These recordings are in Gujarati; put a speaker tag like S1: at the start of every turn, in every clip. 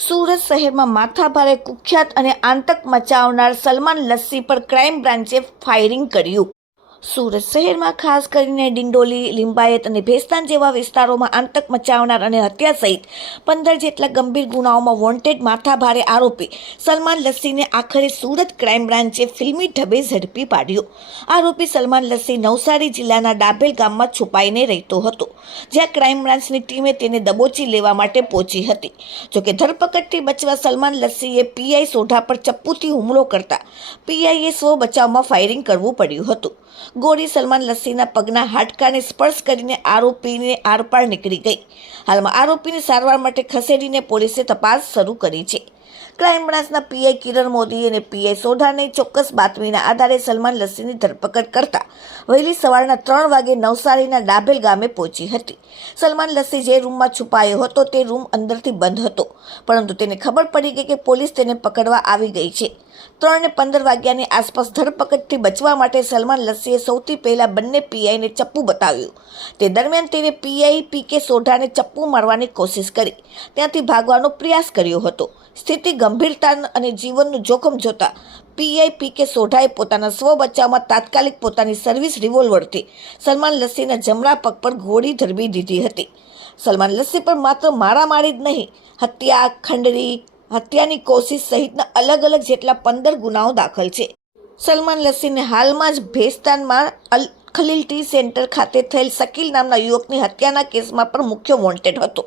S1: સુરત શહેરમાં માથાભારે કુખ્યાત અને આતંક મચાવનાર સલમાન લસ્સી પર ક્રાઇમ બ્રાન્ચે ફાયરિંગ કર્યું. સુરત શહેરમાં ખાસ કરીને ડિંડોલી, લિંબાયત અને ભેસ્તાન જેવા વિસ્તારોમાં આતંક મચાવનાર અને હત્યા સહિત પંદર જેટલા ગંભીર ગુનાઓમાં વોન્ટેડ માથાભારે આરોપી સલમાન લસ્સીને આખરે સુરત ક્રાઇમ બ્રાન્ચે ફિલ્મી ઢબે ઝડપી પાડ્યો. આરોપી સલમાન લસ્સી નવસારી જિલ્લાના ડાભેલ ગામમાં છુપાઈને રહેતો હતો, જ્યાં ક્રાઇમ બ્રાન્ચની ટીમે તેને દબોચી લેવા માટે પહોંચી હતી. જોકે ધરપકડથી બચવા સલમાન લસ્સીએ પીઆઈ સોઢા પર ચપ્પુથી હુમલો કરતા પીઆઈએ સ્વ બચાવમાં ફાયરિંગ કરવું પડ્યું હતું. ગોળી સલમાન લસ્સીના પગના હાડકાને સ્પર્શ કરીને આરોપીને આરપાર નીકળી ગઈ. હાલમાં આરોપીને સારવાર માટે ખસેડીને પોલીસે તપાસ શરૂ કરી છે. ક્રાઇમ બ્રાન્ચના પીઆઈ કિરણ મોદી અને પીઆઈ સોઢાને ચોક્કસ બાતમીના આધારે સલમાન લસ્સીની ધરપકડ કરતા વહેલી સવારના ત્રણ વાગે નવસારીના ડાભેલ ગામે પહોંચી હતી. સલમાન લસ્સી જે રૂમમાં છુપાયો હતો તે રૂમ અંદરથી બંધ હતો, પરંતુ તેને ખબર પડી ગઈ કે પોલીસ તેને પકડવા આવી ગઈ છે. ત્રણ ને પંદર વાગ્યાની આસપાસ ધરપકડથી બચવા માટે સલમાન લસ્સીએ સૌથી પહેલાં બંને પીઆઈને ચપ્પુ બતાવ્યું. તે દરમિયાન તેને પીઆઈ પી કે સોઢાને ચપ્પુ મારવાની કોશિશ કરી. ત્યાંથી ભાગવાનો પ્રયાસ કર્યો હતો. સ્થિતિ ગંભીરતા અને જીવનનું જોખમ જોતા પીઆઈ પી કે સોઢાએ પોતાના સ્વ બચાવમાં તાત્કાલિક પોતાની સર્વિસ રિવોલ્વરથી સલમાન લસ્સીના જમણા પગ પર ગોળી ધરબી દીધી હતી. સલમાન લસ્સી પર માત્ર મારામારી જ નહીં, હત્યા ખંડરી હત્યાની કોશિશ સહિતના અલગ અલગ જેટલા પંદર ગુનાઓ દાખલ છે. સલમાન લસ્સીને હાલમાં જ ભેસ્તાનમાં અલ ખલીલ ટી સેન્ટર ખાતે થયેલ શકીલ નામના યુવકની હત્યાના કેસમાં પણ મુખ્ય વોન્ટેડ હતો.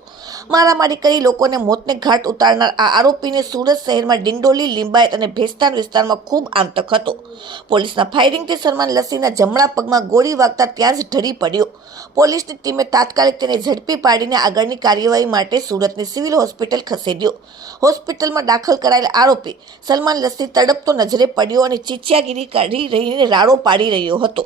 S1: મારામારી કરી લોકોને મોતને ઘાટ ઉતારનાર આ આરોપીને સુરત શહેરમાં ડિંડોલી, લિંબાયત અને ભેસ્તાન વિસ્તારમાં ખૂબ આંતક હતો. પોલીસના ફાયરિંગથી સલમાન લસ્સીના જમણા પગમાં ગોળી વાગતા ત્યાં જ ઢળી પડ્યો. પોલીસની ટીમે તાત્કાલિક તેને ઝડપી પાડીને આગળની કાર્યવાહી માટે સુરતની સિવિલ હોસ્પિટલ ખસેડ્યો. હોસ્પિટલમાં દાખલ કરાયેલ આરોપી સલમાન લસ્સી તડપતો નજરે પડ્યો અને ચીચિયાગીરી કાઢી રહીને રાડો પાડી રહ્યો હતો.